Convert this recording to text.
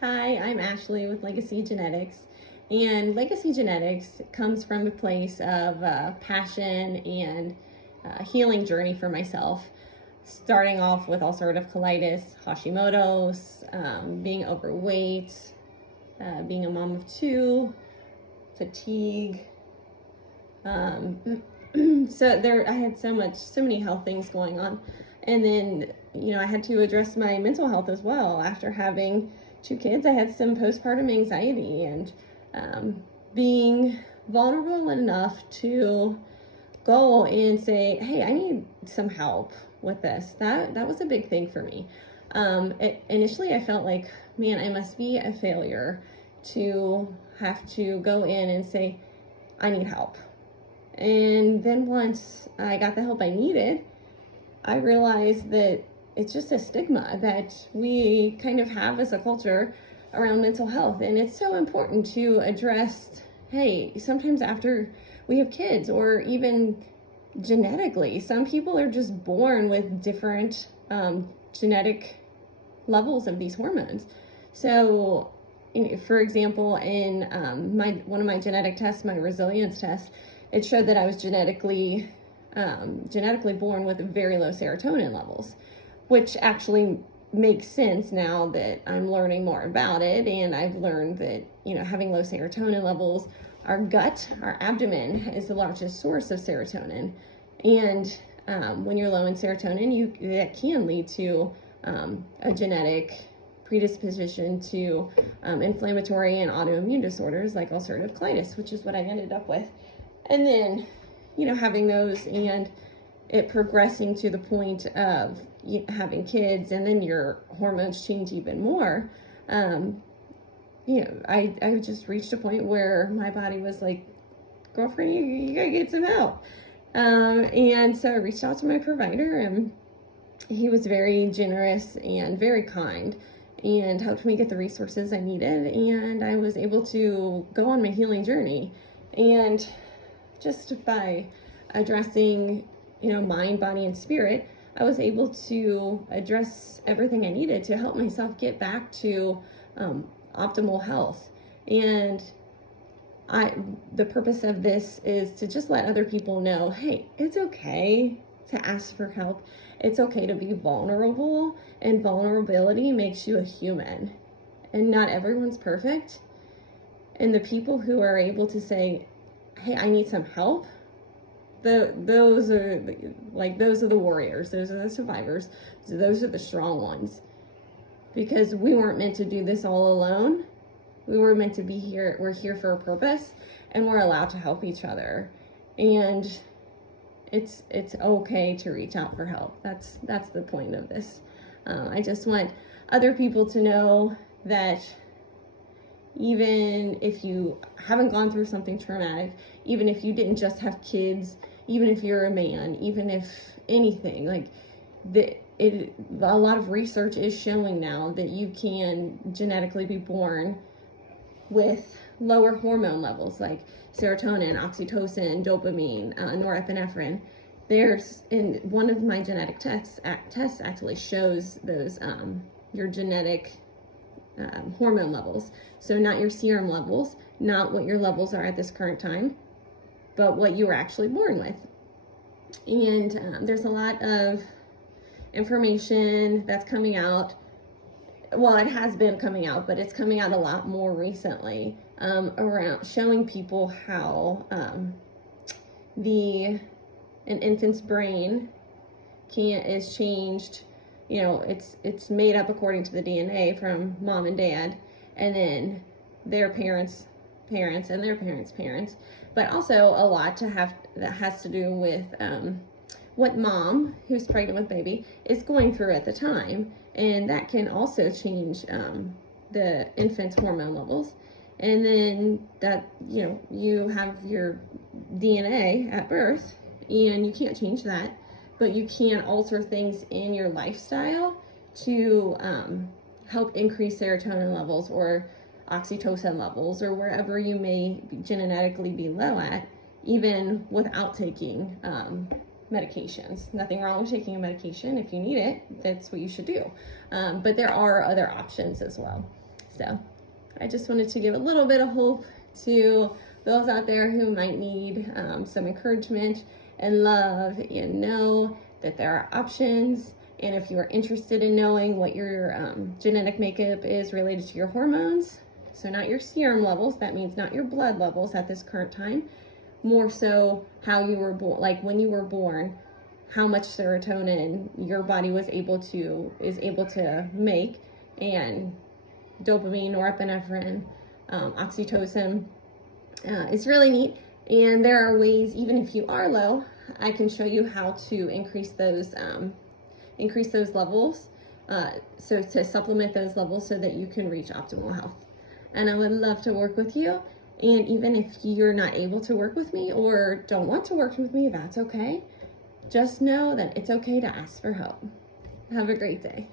Hi, I'm Ashley with Legacy Genetics. And Legacy Genetics comes from a place of passion and healing journey for myself, starting off with ulcerative colitis, Hashimoto's, being overweight, being a mom of two, fatigue. Um, I had so many health things going on. And then, I had to address my mental health as well. After having two kids, I had some postpartum anxiety and being vulnerable enough to go and say, hey, I need some help with this. That was a big thing for me. Initially, I felt like, man, I must be a failure to have to go in and say, I need help. And then once I got the help I needed, I realized that it's just a stigma that we kind of have as a culture around mental health. And it's so important to address, hey, sometimes after we have kids, or even genetically, some people are just born with different genetic levels of these hormones. So, for example, in one of my genetic tests, my resilience test, it showed that I was genetically born with very low serotonin levels, which actually makes sense now that I'm learning more about it. And I've learned that, having low serotonin levels, our gut, our abdomen is the largest source of serotonin. And when you're low in serotonin, that can lead to a genetic predisposition to inflammatory and autoimmune disorders like ulcerative colitis, which is what I ended up with. And then, having those and it progressing to the point of having kids, and then your hormones change even more. I just reached a point where my body was like, girlfriend, you gotta get some help. And so I reached out to my provider, and he was very generous and very kind and helped me get the resources I needed. And I was able to go on my healing journey. And just by addressing, mind, body, and spirit, I was able to address everything I needed to help myself get back to optimal health. And the purpose of this is to just let other people know, hey, it's okay to ask for help. It's okay to be vulnerable, and vulnerability makes you a human. And not everyone's perfect. And the people who are able to say, hey, I need some help, those are the warriors, those are the survivors, those are the strong ones. Because we weren't meant to do this all alone. We were meant to be here. We're here for a purpose, and we're allowed to help each other. And it's okay to reach out for help. That's the point of this. I just want other people to know that even if you haven't gone through something traumatic, even if you didn't just have kids, even if you're a man, even if anything, a lot of research is showing now that you can genetically be born with lower hormone levels like serotonin, oxytocin, dopamine, norepinephrine. There's, in one of my genetic tests actually shows those your genetic hormone levels. So not your serum levels, not what your levels are at this current time, but what you were actually born with. And there's a lot of information that's coming out. Well, it has been coming out, but it's coming out a lot more recently around showing people how an infant's brain is changed. It's made up according to the DNA from mom and dad, and then their parents' and their parents', but also a lot that has to do with what mom who's pregnant with baby is going through at the time, and that can also change the infant's hormone levels. And then that you have your DNA at birth, and you can't change that, but you can alter things in your lifestyle to help increase serotonin levels or oxytocin levels, or wherever you may genetically be low at, even without taking medications. Nothing wrong with taking a medication. If you need it, that's what you should do. But there are other options as well. So I just wanted to give a little bit of hope to those out there who might need some encouragement and love, and know that there are options. And if you are interested in knowing what your genetic makeup is related to your hormones, so not your serum levels, that means not your blood levels at this current time, more so how you were born, like when you were born, how much serotonin your body is able to make, and dopamine, norepinephrine, oxytocin. It's really neat. And there are ways, even if you are low, I can show you how to increase those levels, so to supplement those levels so that you can reach optimal health. And I would love to work with you. And even if you're not able to work with me or don't want to work with me, that's okay. Just know that it's okay to ask for help. Have a great day.